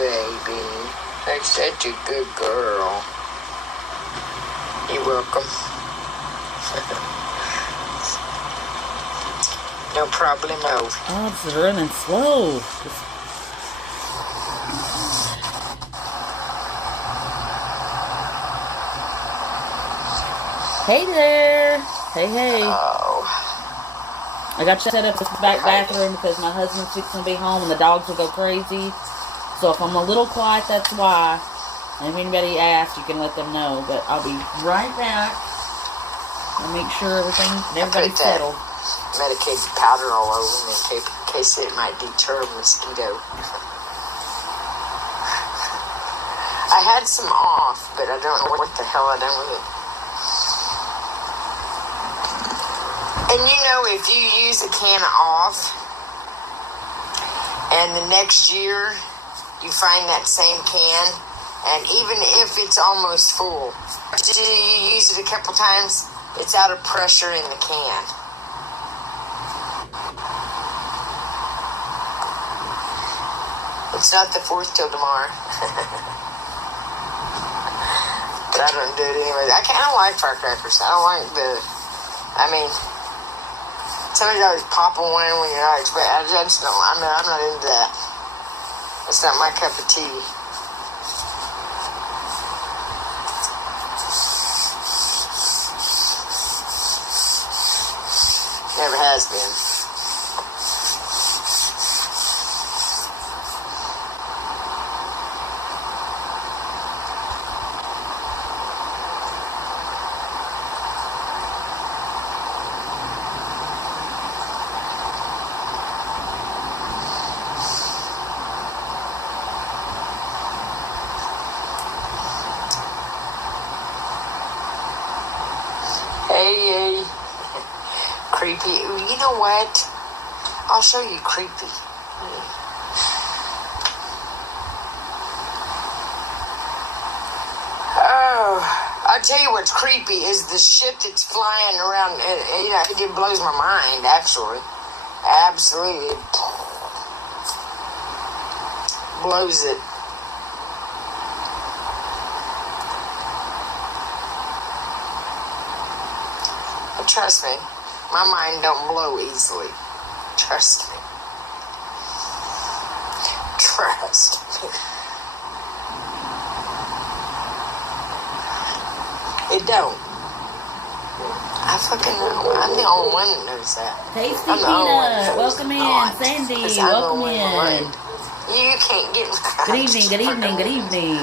baby. You're such a good girl. You're welcome. No problemo. Oh, it's running slow. Hey there. Hey. Oh. I got you set up this back bathroom because my husband's fixing to be home and the dogs will go crazy. So if I'm a little quiet, that's why. And if anybody asks, you can let them know. But I'll be right back and make sure everybody's settled. Medicated powder all over me in case it might deter a mosquito. I had some off, but I don't know what the hell I done with it. And you know, if you use a can of off, and the next year you find that same can, and even if it's almost full, you use it a couple times, it's out of pressure in the can. It's not the 4th till tomorrow. But I don't do it anyway. I don't like firecrackers. I don't like somebody's always popping one when you're not expecting. I just don't. I'm not into that. It's not my cup of tea. Never has been. Hey, creepy. You know what? I'll show you creepy. Oh, I'll tell you what's creepy is the shit that's flying around. It blows my mind, actually. Absolutely. Blows it. Trust me, my mind don't blow easily. Trust me. Trust me. It don't. I fucking know. I'm the only one that knows that. Tasty Peanut, welcome in. Sandy, welcome in. You can't get my Good evening.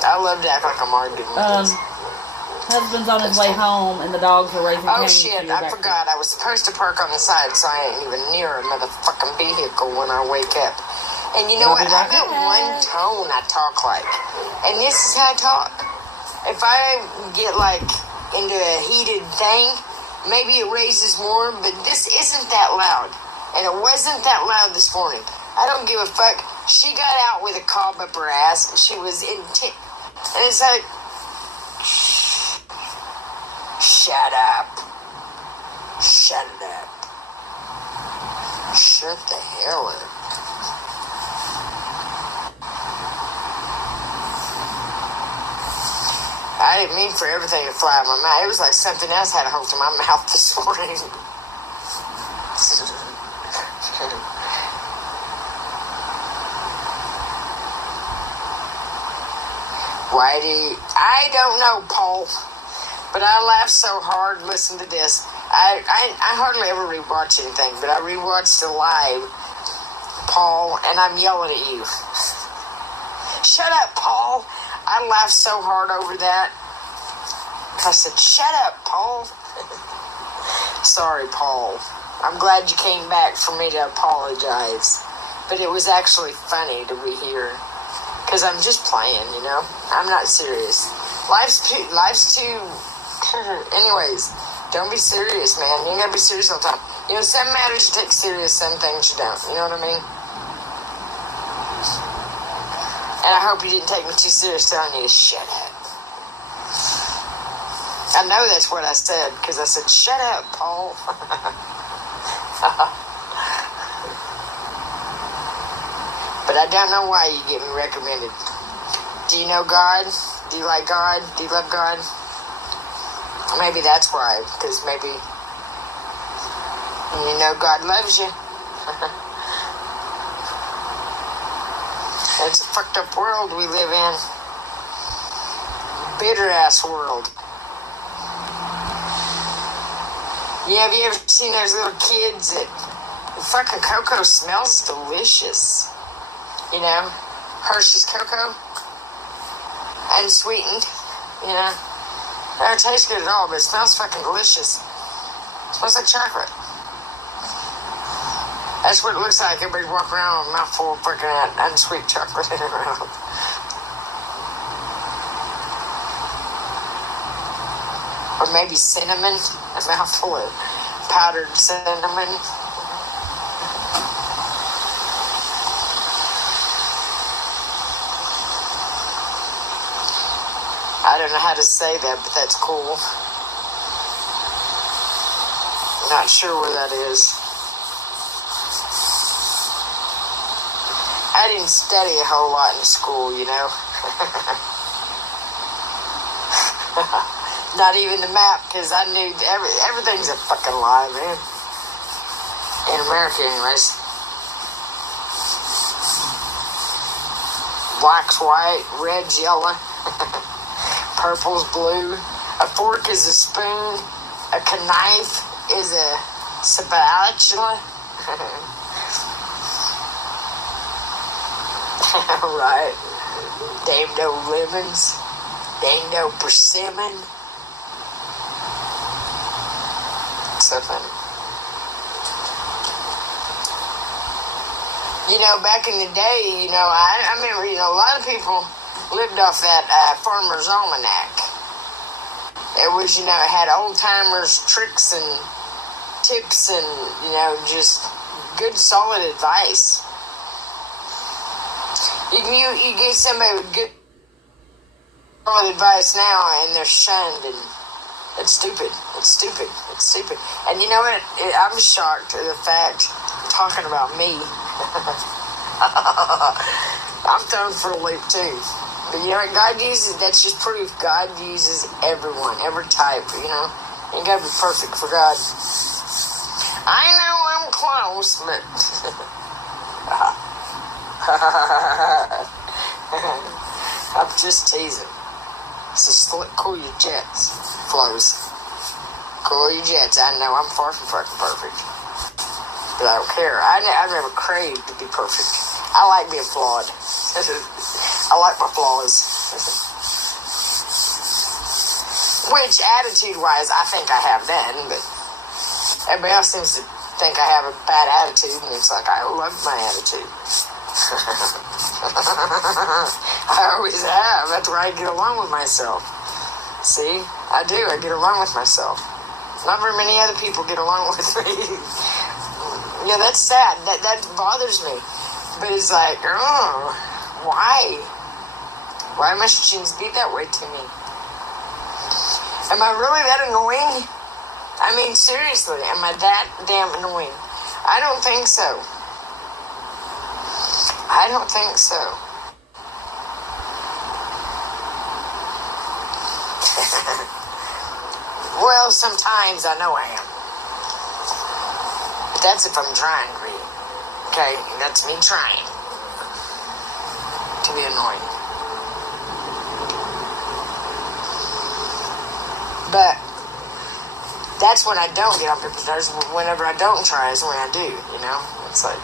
I love to act like I'm arguing with Husband's on his way home, and the dogs are raising Oh, canes. shit, I forgot. I was supposed to park on the side, so I ain't even near a motherfucking vehicle when I wake up. And you know what? I got one tone I talk like. And this is how I talk. If I get, into a heated thing, maybe it raises more, but this isn't that loud. And it wasn't that loud this morning. I don't give a fuck. She got out with a cob up her ass, and she was intense. And it's like... Shut up. Shut up. Shut the hell up. I didn't mean for everything to fly out of my mouth. It was like something else had a hold of my mouth this morning. I don't know, Paul. But I laughed so hard. Listen to this. I hardly ever rewatch anything, but I rewatched it live, Paul, and I'm yelling at you. Shut up, Paul. I laughed so hard over that. I said, shut up, Paul. Sorry, Paul. I'm glad you came back for me to apologize. But it was actually funny to be here. Because I'm just playing, I'm not serious. Life's too... Anyways, don't be serious, man. You gotta be serious all the time. Some matters you take serious, some things you don't. You know what I mean? And I hope you didn't take me too serious telling you to shut up. I know that's what I said, because I said, shut up, Paul. But I don't know why you get me recommended. Do you know God? Do you like God? Do you love God? Maybe that's why, because maybe you know God loves you. It's a fucked up world we live in. Bitter ass world. Yeah, have you ever seen those little kids that the fucking cocoa smells delicious? You know, Hershey's cocoa, unsweetened. You know, it don't taste good at all, but it smells fucking delicious. It smells like chocolate. That's what it looks like. Everybody walking around with a mouthful of fucking unsweet chocolate in their mouth. Or maybe cinnamon, a mouthful of powdered cinnamon. I don't know how to say that, but that's cool. Not sure where that is. I didn't study a whole lot in school, you know. Not even the map, because I knew everything's a fucking lie, man. In America, anyways. Black's white, red's yellow, purple's blue. A fork is a spoon. A knife is a spatula. Right. They ain't no lemons. They ain't no persimmon. So funny. You know, back in the day, you know, I remember, you know, a lot of people lived off that Farmer's Almanac. It was, you know, it had old-timers, tricks and tips and, you know, just good, solid advice. You get somebody with good solid advice now, and they're shunned, and it's stupid. It's stupid. It's stupid. And you know what? I'm shocked at the fact, talking about me, I'm thrown for a loop too. But you know what? God uses, that's just proof. God uses everyone, every type, you know. You gotta be perfect for God. I know I'm close, but I'm just teasing. So cool your jets, flows. Cool your jets. I know I'm far from fucking perfect, but I don't care. I never craved to be perfect. I like being flawed. I like my flaws. Which, attitude-wise, I think I have then, but everybody else seems to think I have a bad attitude, and it's like, I love my attitude. I always have. That's where I get along with myself. See? I do. I get along with myself. Not very many other people get along with me. Yeah, that's sad. That bothers me. But it's like, oh, why? Why must things be that way to me? Am I really that annoying? I mean, seriously, am I that damn annoying? I don't think so. I don't think so. Well, sometimes I know I am. But that's if I'm trying to be. Okay? That's me trying to be annoying. But that's when I don't get on people's nerves. Whenever I don't try is when I do, you know? It's like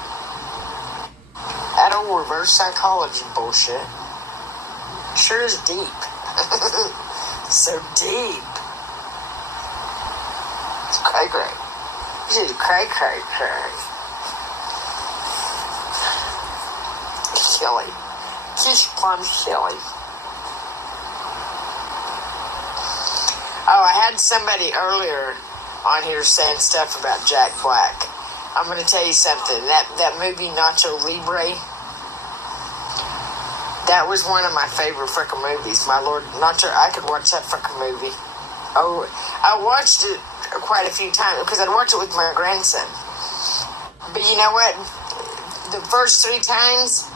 that old reverse psychology bullshit sure is deep. So deep. It's cray cray. This is cray cray cray. Silly. Just plumb silly. Oh, I had somebody earlier on here saying stuff about Jack Black. I'm going to tell you something. That movie, Nacho Libre, that was one of my favorite fucking movies. My lord, Nacho, I could watch that fucking movie. Oh, I watched it quite a few times because I'd watch it with my grandson. But you know what? The first 3 times,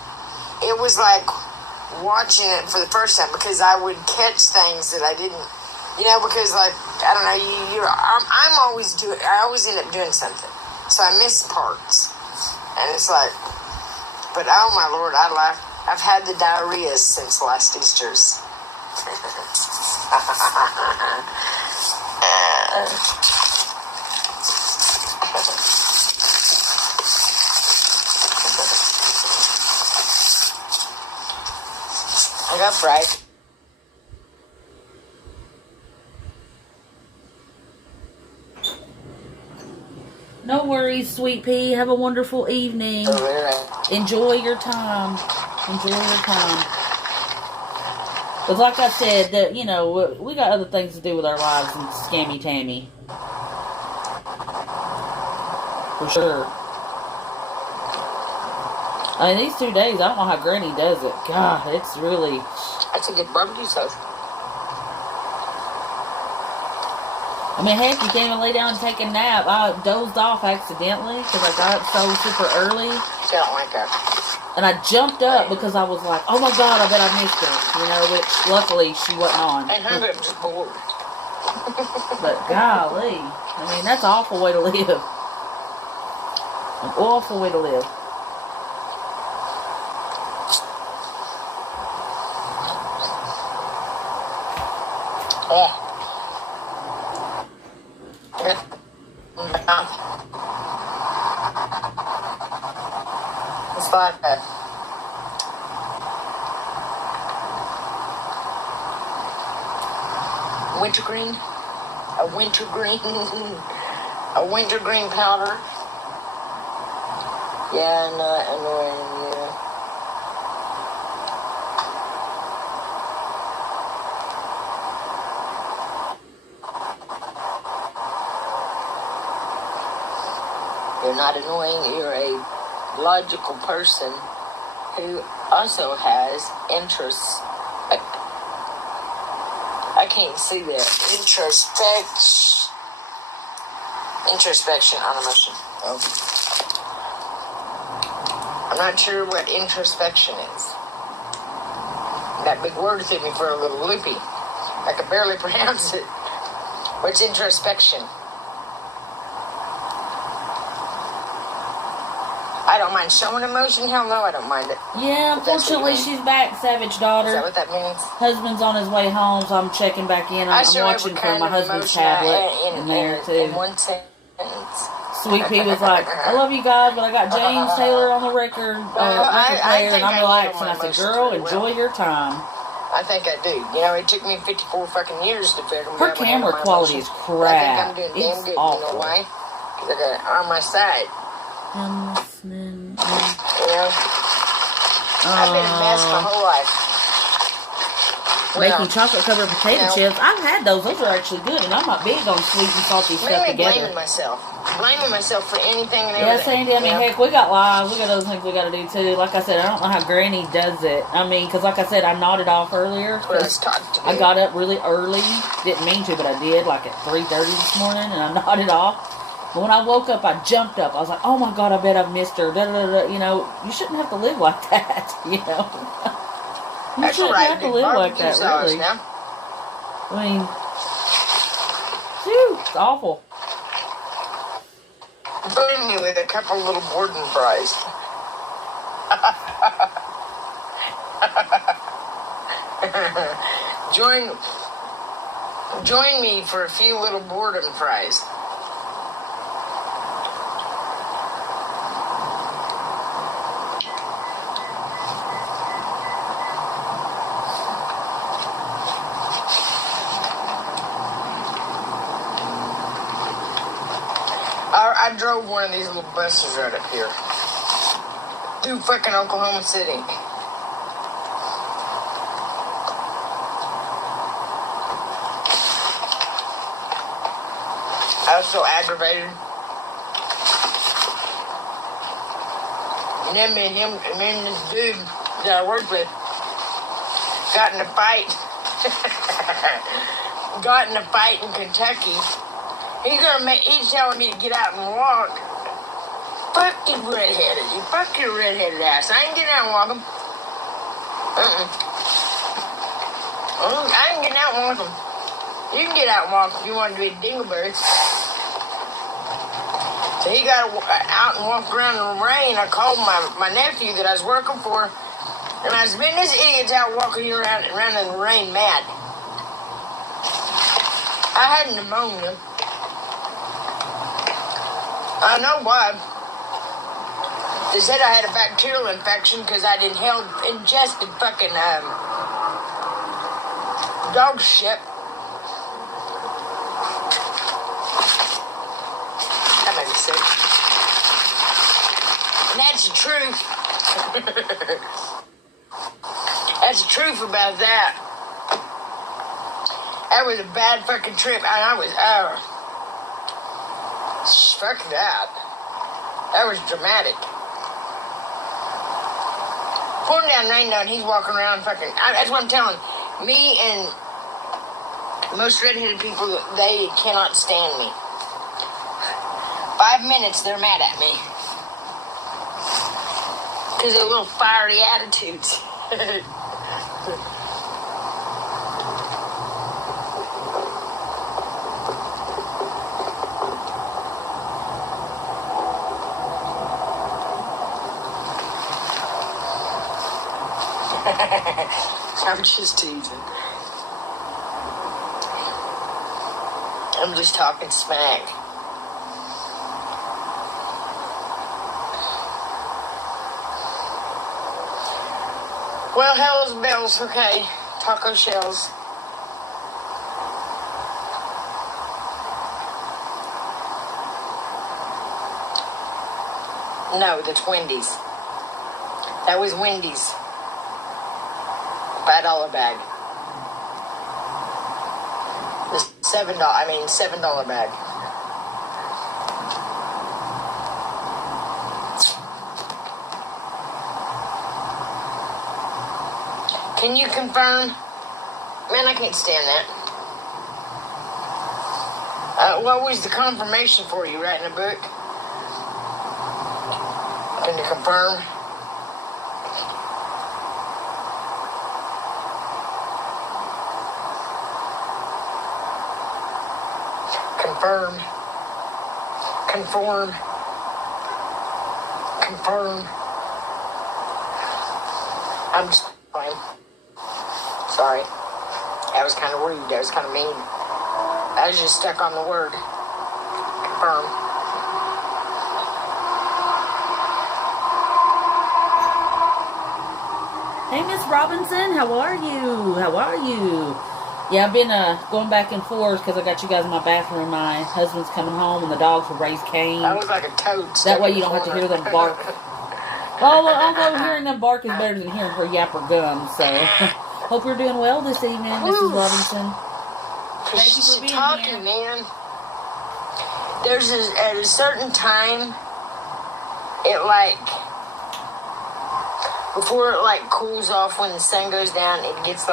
it was like watching it for the first time because I would catch things that I didn't, because like I don't know, I'm always I always end up doing something, so I miss parts, and it's like, but oh my Lord, I laugh. I've had the diarrhea since last Easter's. I got fried. No worries, sweet pea. Have a wonderful evening. Enjoy your time. Enjoy your time. But like I said, we got other things to do with our lives than scammy tammy. For sure. I mean, these 2 days, I don't know how Granny does it. God, it's really... That's a good barbecue sauce. I mean, heck, you can't even lay down and take a nap. I dozed off accidentally because I got up so super early. I don't like that. And I jumped up because I was like, oh my God, I bet I missed her. Which luckily she wasn't on. I heard it just bored. But golly, I mean, that's an awful way to live. An awful way to live. It's like a wintergreen, a wintergreen powder. Yeah, not annoying. Yeah. You're not annoying. You're a logical person who also has interests. I can't see that. Introspection on emotion. Oh. I'm not sure what introspection is. That big word threw me for a little loopy. I could barely pronounce it. What's introspection? I don't mind showing emotion. Hell no, I don't mind it. Yeah, unfortunately, she's back, Savage Daughter. Is that what that means? Husband's on his way home, so I'm checking back in. I'm watching from my husband's tablet in there, too. In one sentence. Sweet Pea was like, I love you guys, but I got James Taylor on the record player, and I'm relaxing. I said, girl, enjoy your time. I think I do. It took me 54 fucking years to figure out. Her camera quality is crap. I think I'm doing damn good. Awful. You know why? Because I got it on my side. I'm listening. I've been a mess my whole life. Making chocolate-covered potato chips. I've had those. Those are actually good, and I'm not big on sweet and salty stuff together. Blaming myself for anything and everything. Yeah, Sandy, I mean, heck, we got lives. We got other things we got to do, too. Like I said, I don't know how Granny does it. I mean, because like I said, I nodded off earlier. I got up really early. Didn't mean to, but I did, like at 3:30 this morning, and I nodded off. But when I woke up, I jumped up. I was like, oh my God, I bet I've missed her. Da, da, da. You shouldn't have to live like that, You shouldn't have to live like that, really. Now. I mean, phew, it's awful. Believe me, with a couple little Borden fries. Join me for a few little Borden fries. I drove one of these little buses right up here through fucking Oklahoma City. I was so aggravated. And then me and this dude that I worked with got in a fight. Got in a fight in Kentucky. He's telling me to get out and walk. Fuck you redheaded. You fuck your redheaded ass. I ain't getting out and walking. I ain't getting out and walk them. You can get out and walk if you want to be a dingleberry. So he got out and walked around in the rain. I called my nephew that I was working for, and I was been this idiot's out walking around in the rain mad. I had pneumonia. I know why. They said I had a bacterial infection because I'd ingested fucking dog shit. That made me sick. And that's the truth. That's the truth about that. That was a bad fucking trip. And I was, fuck that. That was dramatic. Pouring down rain though, and he's walking around fucking. That's what I'm telling. Me and most redheaded people, they cannot stand me. 5 minutes, they're mad at me. Because of little fiery attitudes. I'm just teasing. I'm just talking smack. Well, hell's bells, okay. Taco shells. No, that's Wendy's. That was Wendy's. $5 bag. The $7 bag. Can you confirm? Man, I can't stand that. What was the confirmation for you writing a book? Can you confirm? Confirm. Conform. Confirm. I'm just fine. Sorry. That was kind of rude. That was kind of mean. I was just stuck on the word. Confirm. Hey, Miss Robinson, how are you? How are you? Yeah, I've been going back and forth because I got you guys in my bathroom. My husband's coming home and the dogs will raise Cain. I look like a toad. That way you don't have to hear them bark. Well, although hearing them bark is better than hearing her yap or gum. So, hope you're doing well this evening, Mrs. Robinson. Thank you for being talking, here. Man. There's at a certain time, it before it cools off when the sun goes down, it gets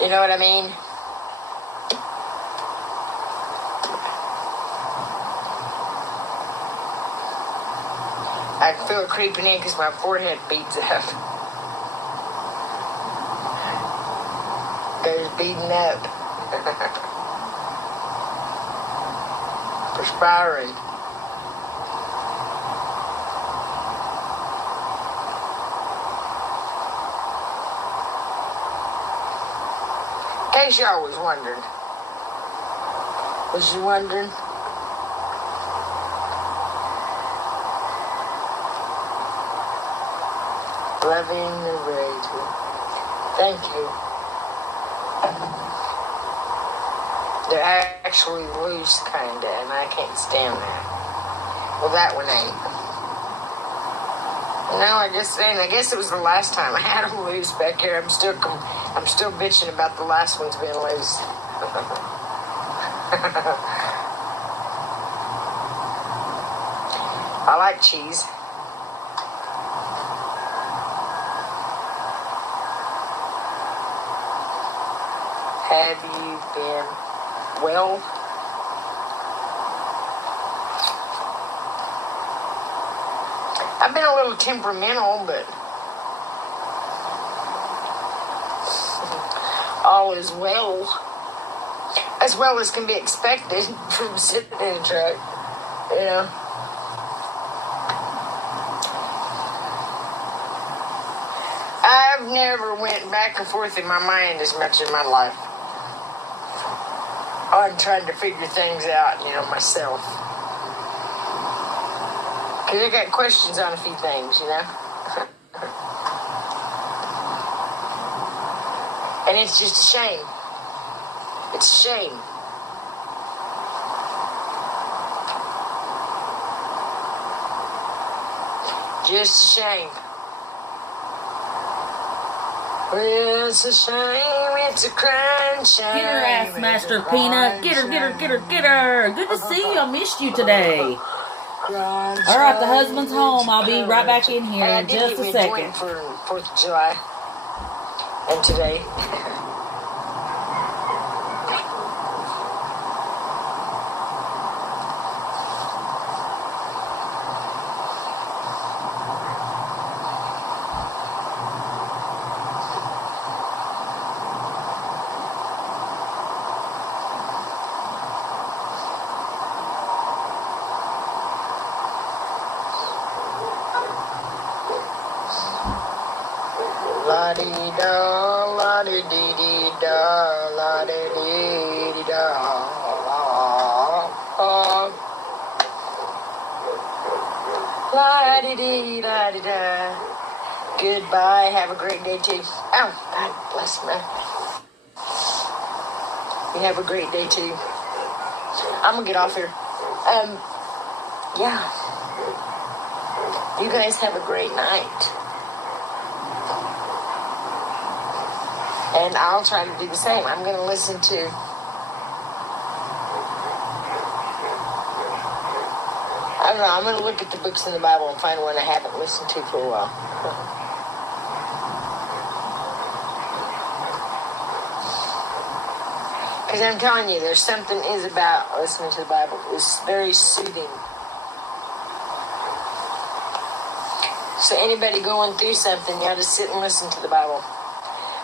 you know what I mean? I feel it creeping in because my forehead beads up. Goes beating up. Perspiring. In case y'all was wondering. Was you wondering? Loving the radio. Thank you. They're actually loose, kinda, and I can't stand that. Well, that one ain't. No, I guess it was the last time I had them loose back here. I'm still bitching about the last ones being loose. I like cheese. have you been well? I've been a little temperamental, but all is well. As well as can be expected from sitting in a truck, you know. I've never went back and forth in my mind as much in my life. I'm trying to figure things out, you know, myself. Because I got questions on a few things, you know. And it's just a shame. It's a shame. Just a shame. Well, it's a shame, it's a crying shame. Get her ass, Master Peanut. Get her, get her, get her, get her. Good to see you. I missed you today. All right, the husband's home. I'll be right back in here in just a second. For 4th of July. And today. La-dee-da, la-dee-dee-dee-da, la-dee-dee-dee-da. La-dee-dee-da-dee-da. Goodbye. Have a great day, too. Oh, God bless me. You have a great day, too. I'm going to get off here. Yeah. You guys have a great night. And I'll try to do the same. I'm going to listen to... I don't know. I'm going to look at the books in the Bible and find one I haven't listened to for a while. Because I'm telling you, there's something is about listening to the Bible. It's very soothing. So anybody going through something, you ought to sit and listen to the Bible.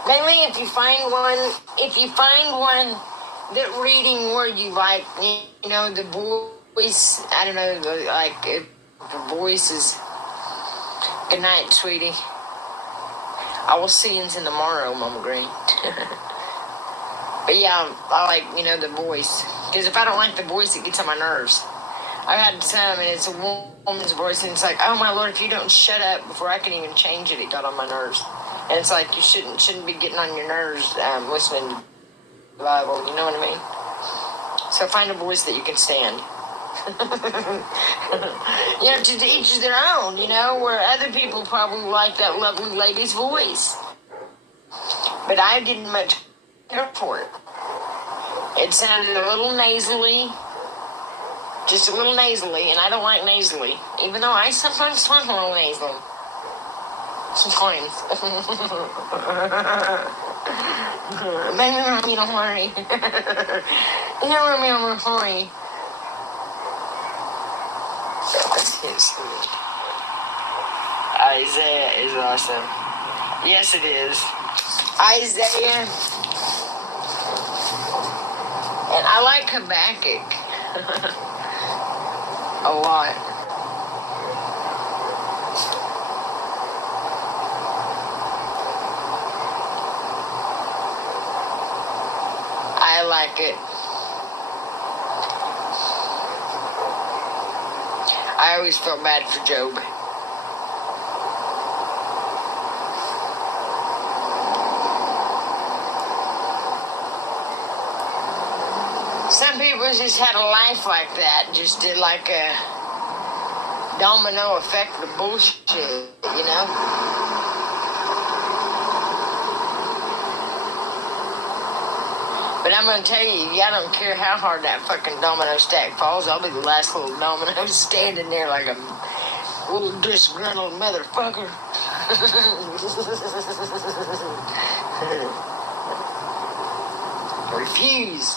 Mainly if you find one that reading word you like, you know, the voice, I don't know, like if the voice is, good night, sweetie. I will see you tomorrow, Mama Green. But yeah, I like, you know, the voice. Because if I don't like the voice, it gets on my nerves. I've had some, and it's a woman's voice, and it's like, oh my Lord, if you don't shut up before I can even change it, it got on my nerves. And it's like you shouldn't be getting on your nerves listening to the Bible. You know what I mean? So find a voice that you can stand. You know, to each their own. You know, where other people probably like that lovely lady's voice, but I didn't much care for it. It sounded a little nasally, just a little nasally, and I don't like nasally, even though I sometimes talk a little nasally. Sometimes. Maybe I'm in a hurry. You know, I'm in a hurry. Isaiah is awesome. Yes, it is. Isaiah. And I like Habakkuk. A lot. I like it. I always felt bad for Job. Some people just had a life like that, just did like a domino effect of bullshit, you know? But I'm going to tell you, I don't care how hard that fucking domino stack falls. I'll be the last little domino standing there like a little disgruntled motherfucker. refuse.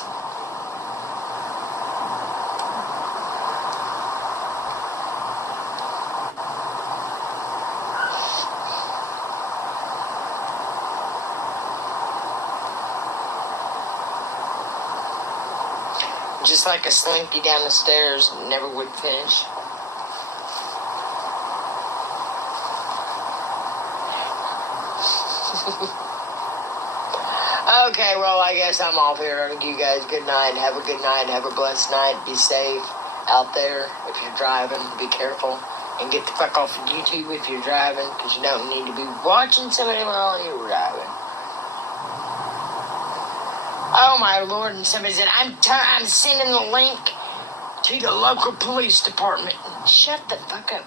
Just like a slinky down the stairs, never would finish. Okay, well, I guess I'm off here. You guys, good night. Have a good night. Have a blessed night. Be safe out there. If you're driving, be careful. And get the fuck off of YouTube if you're driving, because you don't need to be watching somebody while you're driving. Oh, my Lord. And somebody said, I'm sending the link to the local police department. Shut the fuck up.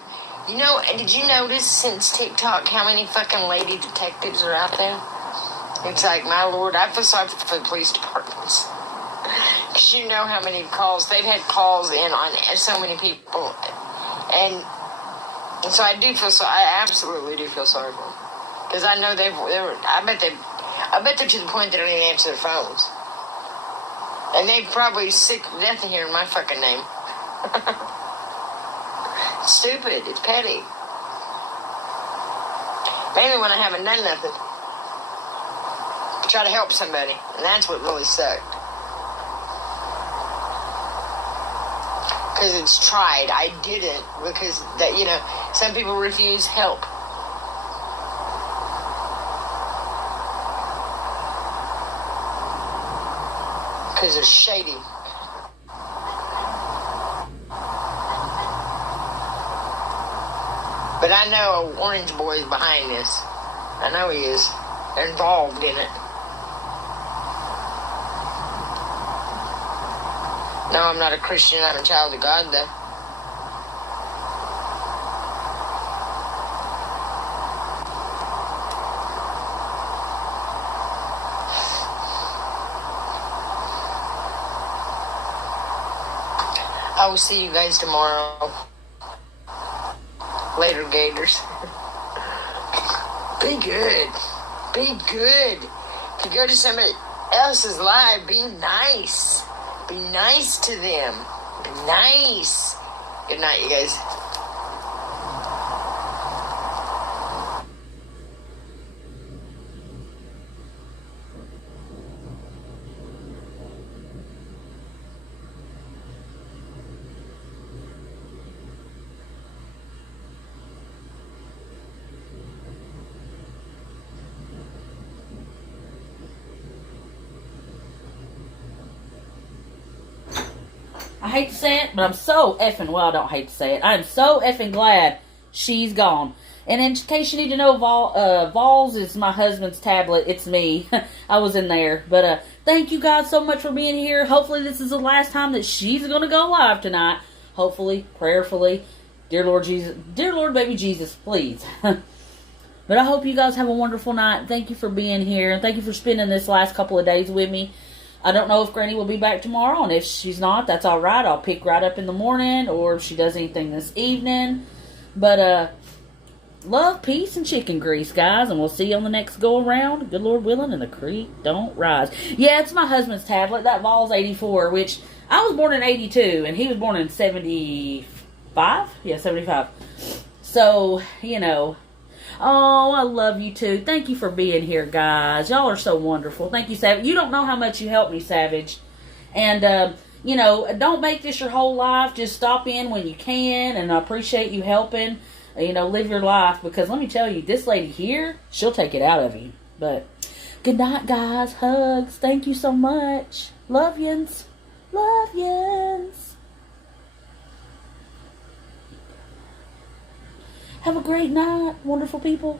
You know, did you notice since TikTok how many fucking lady detectives are out there? It's like, my Lord, I feel sorry for the police departments. Because you know how many calls, they've had calls in on so many people. And so I do feel sorry, I absolutely do feel sorry for them. Because I know I bet they're to the point they don't even answer their phones. And they're probably sick to death of hearing my fucking name. It's stupid. It's petty. Mainly when I haven't done nothing. Try to help somebody. And that's what really sucked. Because it's tried. I didn't. Because, some people refuse help. Because they're shady. But I know an orange boy is behind this. I know he is. They're involved in it. No, I'm not a Christian. I'm a child of God, though. I will see you guys tomorrow. Later, Gators. Be good. Be good. If you go to somebody else's live, be nice. Be nice to them. Be nice. Good night, you guys. I hate to say it, but I'm so effing, well, I don't hate to say it. I'm so effing glad she's gone. And in case you need to know, Vols is my husband's tablet. It's me. I was in there. But thank you guys so much for being here. Hopefully this is the last time that she's going to go live tonight. Hopefully, prayerfully. Dear Lord Jesus, dear Lord baby Jesus, please. But I hope you guys have a wonderful night. Thank you for being here. And thank you for spending this last couple of days with me. I don't know if Granny will be back tomorrow, and if she's not, that's all right. I'll pick right up in the morning, or if she does anything this evening. But, love, peace, and chicken grease, guys, and we'll see you on the next go-around. Good Lord willing, and the creek don't rise. Yeah, it's my husband's tablet. That Vol's 84, which I was born in 82, and he was born in 75? Yeah, 75. So, oh, I love you too. Thank you for being here, guys. Y'all are so wonderful. Thank you, Savage. You don't know how much you helped me, Savage. And, don't make this your whole life. Just stop in when you can, and I appreciate you helping, live your life. Because let me tell you, this lady here, she'll take it out of you. But, good night, guys. Hugs. Thank you so much. Love yins. Love yins. Have a great night, wonderful people.